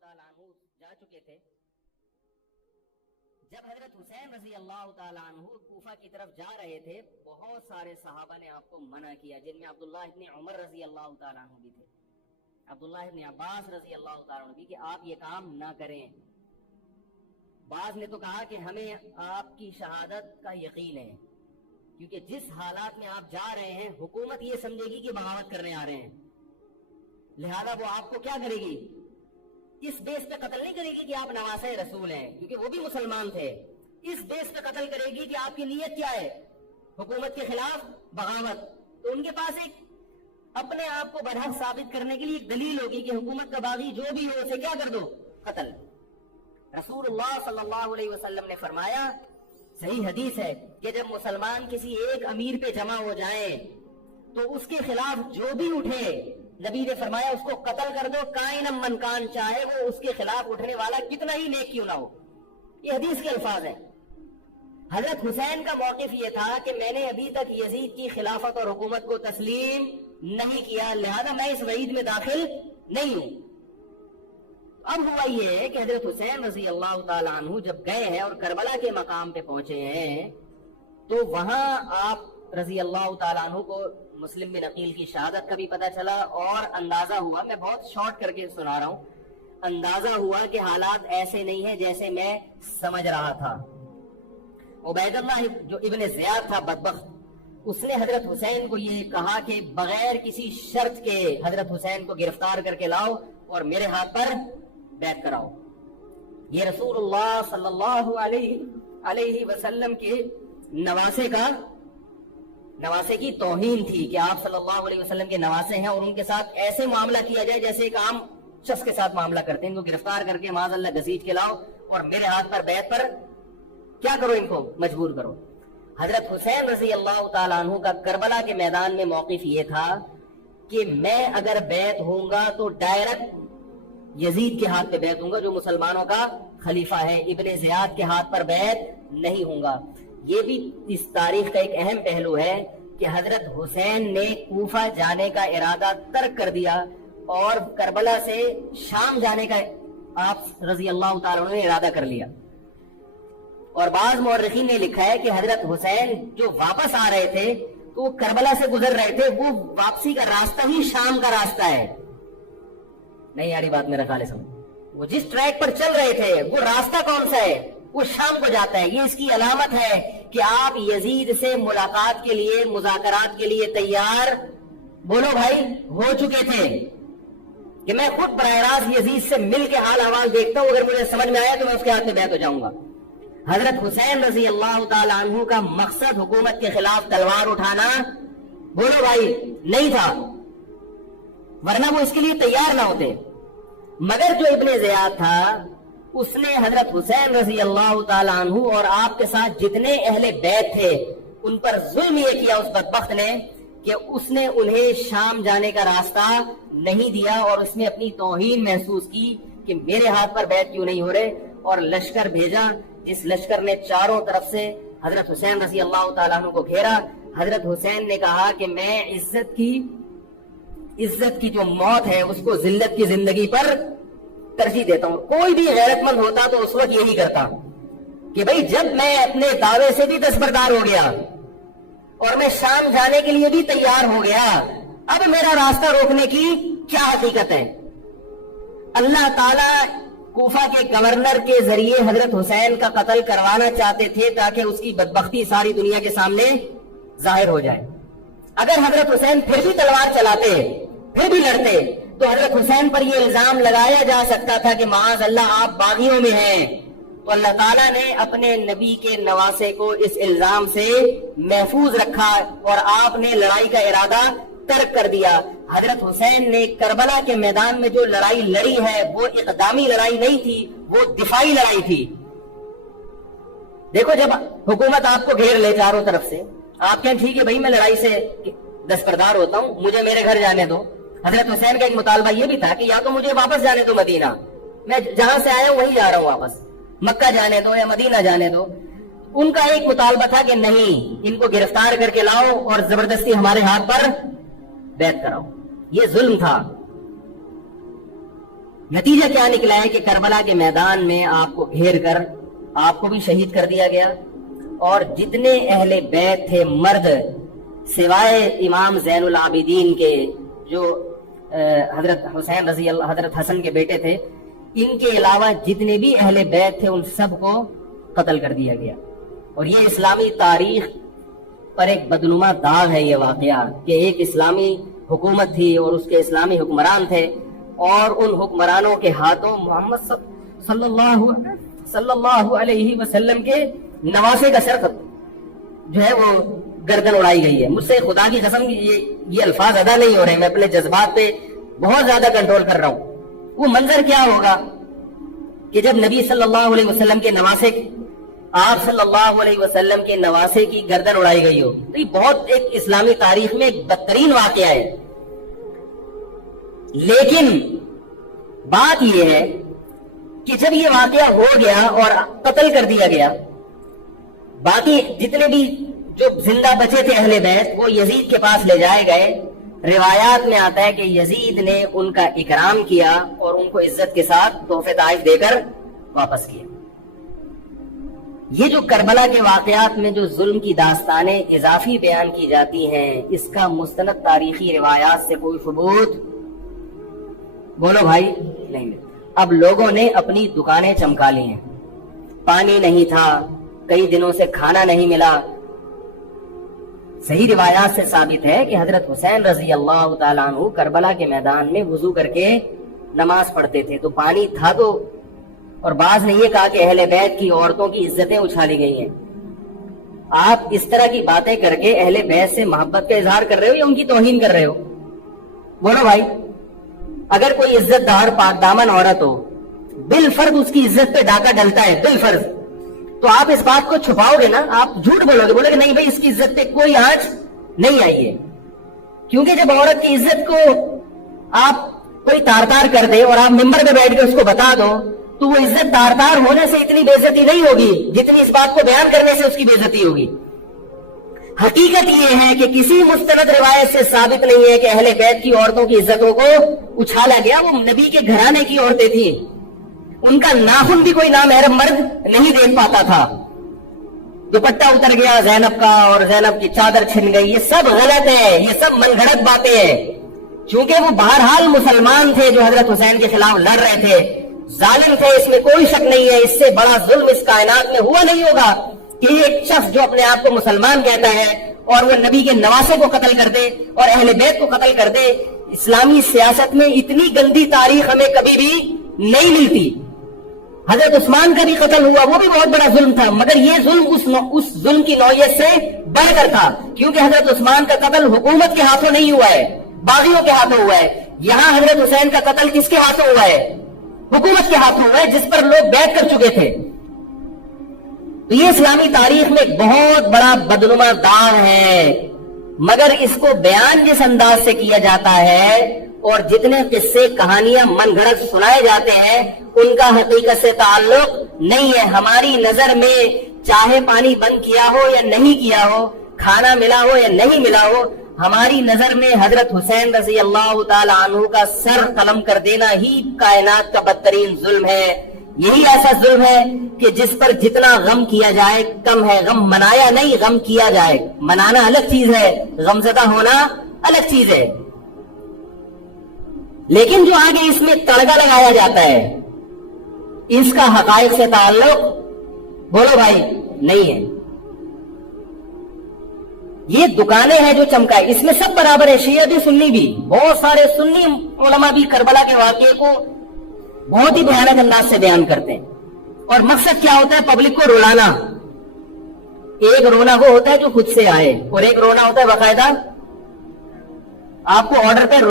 تعالیٰ عنہ جا چکے تھے. جب حضرت حسین رضی اللہ تعالیٰ عنہ کوفہ کی طرف جا رہے تھے بہت سارے صحابہ نے آپ کو منع کیا، جن میں عبداللہ ابن عمر رضی اللہ تعالیٰ عنہ بھی تھے، عبداللہ ابن عباس رضی اللہ تعالیٰ عنہ بھی، کہ آپ یہ کام نہ کریں. بعض نے تو کہا کہ ہمیں آپ کی شہادت کا یقین ہے، کیونکہ جس حالات میں آپ جا رہے ہیں حکومت یہ سمجھے گی کہ بغاوت کرنے آ رہے ہیں، لہذا وہ آپ کو کیا کرے گی، اس بیس پہ قتل نہیں کرے گی کہ آپ نواسہ رسول ہیں، کیونکہ وہ بھی مسلمان تھے. اس بیس پہ قتل کرے گی کہ آپ کی نیت کیا ہے، حکومت کے خلاف بغاوت. تو ان کے پاس ایک اپنے آپ کو برحق ثابت کرنے کے لیے ایک دلیل ہوگی کہ حکومت کا باغی جو بھی ہو اسے کیا کر دو، قتل. رسول اللہ صلی اللہ علیہ وسلم نے فرمایا، صحیح حدیث ہے، کہ جب مسلمان کسی ایک امیر پہ جمع ہو جائیں تو اس کے خلاف جو بھی اٹھے، نبی نے فرمایا اس کو قتل کر دو، کائنم من کان، چاہے وہ اس کے خلاف اٹھنے والا کتنا ہی نیک کیوں نہ ہو. یہ حدیث کے الفاظ ہیں. حضرت حسین کا موقف یہ تھا کہ میں نے ابھی تک یزید کی خلافت اور حکومت کو تسلیم نہیں کیا، لہذا میں اس وعید میں داخل نہیں ہوں. اب ہوا یہ کہ حضرت حسین رضی اللہ تعالیٰ عنہ جب گئے ہیں اور کربلا کے مقام پہ پہنچے ہیں تو وہاں آپ رضی اللہ تعالیٰ عنہ کو مسلم بن عقیل کی شہادت کا بھی پتہ چلا، اور اندازہ ہوا، میں بہت شارٹ کر کے سنا رہا ہوں، اندازہ ہوا کہ حالات ایسے نہیں ہیں جیسے میں سمجھ رہا تھا. عبید اللہ جو ابن زیاد تھا بدبخت، اس نے حضرت حسین کو یہ کہا کہ بغیر کسی شرط کے حضرت حسین کو گرفتار کر کے لاؤ اور میرے ہاتھ پر بیعت کراؤ. یہ رسول اللہ صلی اللہ علیہ وسلم کے نواسے کی توہین تھی کہ آپ صلی اللہ علیہ وسلم کے نواسے ہیں اور ان کے ساتھ ایسے معاملہ کیا جائے جیسے ایک عام شخص کے ساتھ معاملہ کرتے ہیں. ان کو گرفتار کر کے معاذ اللہ گھسیٹ کے لاؤ اور میرے ہاتھ پر بیعت پر کیا کرو، ان کو مجبور کرو. حضرت حسین رضی اللہ تعالیٰ عنہ کا کربلا کے میدان میں موقف یہ تھا کہ میں اگر بیعت ہوں گا تو ڈائریکٹ یزید کے ہاتھ پہ بیعت ہوں گا جو مسلمانوں کا خلیفہ ہے، ابن زیاد کے ہاتھ پر بیعت نہیں ہوں گا. یہ بھی اس تاریخ کا ایک اہم پہلو ہے کہ حضرت حسین نے کوفہ جانے کا ارادہ ترک کر دیا اور کربلا سے شام جانے کا آپ رضی اللہ تعالیٰ عنہ نے ارادہ کر لیا. اور بعض مورخین نے لکھا ہے کہ حضرت حسین جو واپس آ رہے تھے تو وہ کربلا سے گزر رہے تھے، وہ واپسی کا راستہ ہی شام کا راستہ ہے. نہیں یاری بات میرا خیال ہے سمجھ، وہ جس ٹریک پر چل رہے تھے وہ راستہ کون سا ہے، وہ شام کو جاتا ہے. یہ اس کی علامت ہے کہ آپ یزید سے ملاقات کے لیے، مذاکرات کے لیے تیار، بولو بھائی، ہو چکے تھے کہ میں خود براہ راست یزید سے مل کے حال احوال دیکھتا ہوں، اگر مجھے سمجھ میں آیا تو میں اس کے ہاتھ میں بیعت ہو جاؤں گا. حضرت حسین رضی اللہ تعالیٰ عنہ کا مقصد حکومت کے خلاف تلوار اٹھانا، بولو بھائی، نہیں تھا، ورنہ وہ اس کے لیے تیار نہ ہوتے. مگر جو ابن زیاد تھا اس نے حضرت حسین رضی اللہ تعالیٰ عنہ اور آپ کے ساتھ جتنے اہل بیت تھے ان پر ظلم یہ کیا اس بدبخت نے کہ اس نے انہیں شام جانے کا راستہ نہیں دیا، اور اس نے اپنی توہین محسوس کی کہ میرے ہاتھ پر بیعت کیوں نہیں ہو رہے، اور لشکر بھیجا. اس لشکر نے چاروں طرف سے حضرت حسین رضی اللہ تعالیٰ عنہ کو گھیرا. حضرت حسین نے کہا کہ میں عزت کی جو موت ہے اس کو ذلت کی زندگی پر ترجیح دیتا ہوں. کوئی بھی غیرت مند ہوتا تو اس وقت یہی کرتا کہ بھئی جب میں اپنے دعوے سے بھی دستبردار ہو گیا اور میں شام جانے کے لیے بھی تیار ہو گیا، اب میرا راستہ روکنے کی کیا حقیقت ہے. اللہ تعالیٰ کوفہ کے گورنر کے ذریعے حضرت حسین کا قتل کروانا چاہتے تھے تاکہ اس کی بدبختی ساری دنیا کے سامنے ظاہر ہو جائے. اگر حضرت حسین پھر بھی تلوار چلاتے، پھر بھی لڑتے، تو حضرت حسین پر یہ الزام لگایا جا سکتا تھا کہ معاذ اللہ آپ باغیوں میں ہیں. تو اللہ تعالیٰ نے اپنے نبی کے نواسے کو اس الزام سے محفوظ رکھا اور آپ نے لڑائی کا ارادہ ترک کر دیا. حضرت حسین نے کربلا کے میدان میں جو لڑائی لڑی ہے وہ اقدامی لڑائی نہیں تھی، وہ دفاعی لڑائی تھی. دیکھو جب حکومت آپ کو گھیر لے چاروں طرف سے، آپ کہیں ٹھیک ہے بھائی میں لڑائی سے دستبردار ہوتا ہوں، مجھے میرے گھر جانے دو. حضرت حسین کا ایک مطالبہ یہ بھی تھا کہ یا تو مجھے واپس جانے دو مدینہ، میں جہاں سے آیا ہوں وہیں جا رہا ہوں واپس، مکہ جانے دو یا مدینہ جانے دو. ان کا ایک مطالبہ تھا کہ نہیں، ان کو گرفتار کر کے لاؤ اور زبردستی ہمارے ہاتھ پر بیعت کراؤ. یہ ظلم تھا. نتیجہ کیا نکلا ہے کہ کربلا کے میدان میں آپ کو گھیر کر آپ کو بھی شہید کر دیا گیا، اور جتنے اہل بیت تھے مرد سوائے امام زین العابدین کے جو حضرت حسین رضی اللہ حضرت حسن کے بیٹے تھے، ان کے علاوہ جتنے بھی اہل بیت تھے ان سب کو قتل کر دیا گیا۔ اور یہ اسلامی تاریخ پر ایک بدنما داغ ہے یہ واقعہ کہ ایک اسلامی حکومت تھی اور اس کے اسلامی حکمران تھے، اور ان حکمرانوں کے ہاتھوں محمد صلی اللہ علیہ وسلم کے نواسے کا سر جو ہے وہ گردن اڑائی گئی ہے۔ مجھ سے خدا کی قسم یہ الفاظ ادا نہیں ہو رہے، میں اپنے جذبات پہ بہت زیادہ کنٹرول کر رہا ہوں۔ وہ منظر کیا ہوگا کہ جب نبی صلی اللہ علیہ وسلم کے نواسے آپ صلی اللہ علیہ وسلم کے نواسے کی گردن اڑائی گئی ہو، تو یہ بہت ایک اسلامی تاریخ میں ایک بدترین واقعہ ہے۔ لیکن بات یہ ہے کہ جب یہ واقعہ ہو گیا اور قتل کر دیا گیا، باقی جتنے بھی جو زندہ بچے تھے اہل بیت وہ یزید کے پاس لے جائے گئے۔ روایات میں آتا ہے کہ یزید نے ان کا اکرام کیا اور ان کو عزت کے ساتھ تحفے تحائف دے کر واپس کیا۔ یہ جو کربلا کے واقعات میں جو ظلم کی داستانیں اضافی بیان کی جاتی ہیں، اس کا مستند تاریخی روایات سے کوئی ثبوت بولو بھائی نہیں ملتا۔ اب لوگوں نے اپنی دکانیں چمکا لی ہیں، پانی نہیں تھا، کئی دنوں سے کھانا نہیں ملا۔ صحیح روایات سے ثابت ہے کہ حضرت حسین رضی اللہ تعالیٰ عنہ کربلا کے میدان میں وضو کر کے نماز پڑھتے تھے، تو پانی تھا تو، اور بعض نے یہ کہا کہ اہل بیت کی عورتوں کی عزتیں اچھالی گئی ہیں۔ آپ اس طرح کی باتیں کر کے اہل بیت سے محبت کا اظہار کر رہے ہو یا ان کی توہین کر رہے ہو؟ بولو بھائی۔ اگر کوئی عزت دار پاک دامن عورت ہو، بالفرض اس کی عزت پہ ڈاکہ ڈلتا ہے، بالفرض، تو آپ اس بات کو چھپاؤ گے نا، آپ جھوٹ بولو گے، بولے کہ نہیں بھائی اس کی عزت پہ کوئی آنچ نہیں آئی ہے۔ کیونکہ جب عورت کی عزت کو آپ کوئی تار تار کر دے اور آپ ممبر پہ بیٹھ کے اس کو بتا دو، تو وہ عزت تار تار ہونے سے اتنی بے عزتی نہیں ہوگی جتنی اس بات کو بیان کرنے سے اس کی بے عزتی ہوگی۔ حقیقت یہ ہے کہ کسی مستند روایت سے ثابت نہیں ہے کہ اہل بیت کی عورتوں کی عزتوں کو اچھالا گیا۔ وہ نبی کے گھرانے کی عورتیں تھیں، ان کا ناخن بھی کوئی نامحرم مرد نہیں دیکھ پاتا تھا۔ دوپٹہ اتر گیا زینب کا اور زینب کی چادر چھن گئی، یہ سب غلط ہے، یہ سب من گھڑت باتیں ہیں۔ چونکہ وہ بہرحال مسلمان تھے جو حضرت حسین کے خلاف لڑ رہے تھے، ظالم تھے، اس میں کوئی شک نہیں ہے۔ اس سے بڑا ظلم اس کائنات میں ہوا نہیں ہوگا کہ ایک شخص جو اپنے آپ کو مسلمان کہتا ہے اور وہ نبی کے نواسے کو قتل کر دے اور اہل بیت کو قتل کر دے۔ اسلامی سیاست میں اتنی گندی تاریخ ہمیں کبھی بھی نہیں ملتی۔ حضرت عثمان کا بھی قتل ہوا، وہ بھی بہت بڑا ظلم تھا، مگر یہ ظلم اس ظلم کی نوعیت سے بڑھ کر تھا، کیونکہ حضرت عثمان کا قتل حکومت کے ہاتھوں نہیں ہوا ہے، باغیوں کے ہاتھوں ہوا ہے۔ یہاں حضرت حسین کا قتل کس کے ہاتھوں ہوا ہے؟ حکومت کے ہاتھوں ہوا ہے، جس پر لوگ بیعت کر چکے تھے۔ تو یہ اسلامی تاریخ میں ایک بہت بڑا بدنما داغ ہے، مگر اس کو بیان جس انداز سے کیا جاتا ہے اور جتنے قصے کہانیاں من گھڑت سنائے جاتے ہیں ان کا حقیقت سے تعلق نہیں ہے۔ ہماری نظر میں چاہے پانی بند کیا ہو یا نہیں کیا ہو، کھانا ملا ہو یا نہیں ملا ہو، ہماری نظر میں حضرت حسین رضی اللہ تعالی عنہ کا سر قلم کر دینا ہی کائنات کا بدترین ظلم ہے۔ یہی ایسا ظلم ہے کہ جس پر جتنا غم کیا جائے کم ہے۔ غم منایا نہیں، غم کیا جائے۔ منانا الگ چیز ہے، غمزدہ ہونا الگ چیز ہے۔ لیکن جو آگے اس میں تڑکا لگایا جاتا ہے اس کا حقائق سے تعلق بولو بھائی نہیں ہے۔ یہ دکانیں ہیں جو چمکائے، اس میں سب برابر ہے، شیعہ بھی سنی بھی۔ بہت سارے سنی علماء بھی کربلا کے واقعے کو بہت ہی بھیانک انداز سے بیان کرتے ہیں، اور مقصد کیا ہوتا ہے؟ پبلک کو رلانا۔ ایک رونا وہ ہوتا ہے جو خود سے آئے، اور ایک رونا ہوتا ہے باقاعدہ آپ کو آرڈر پہ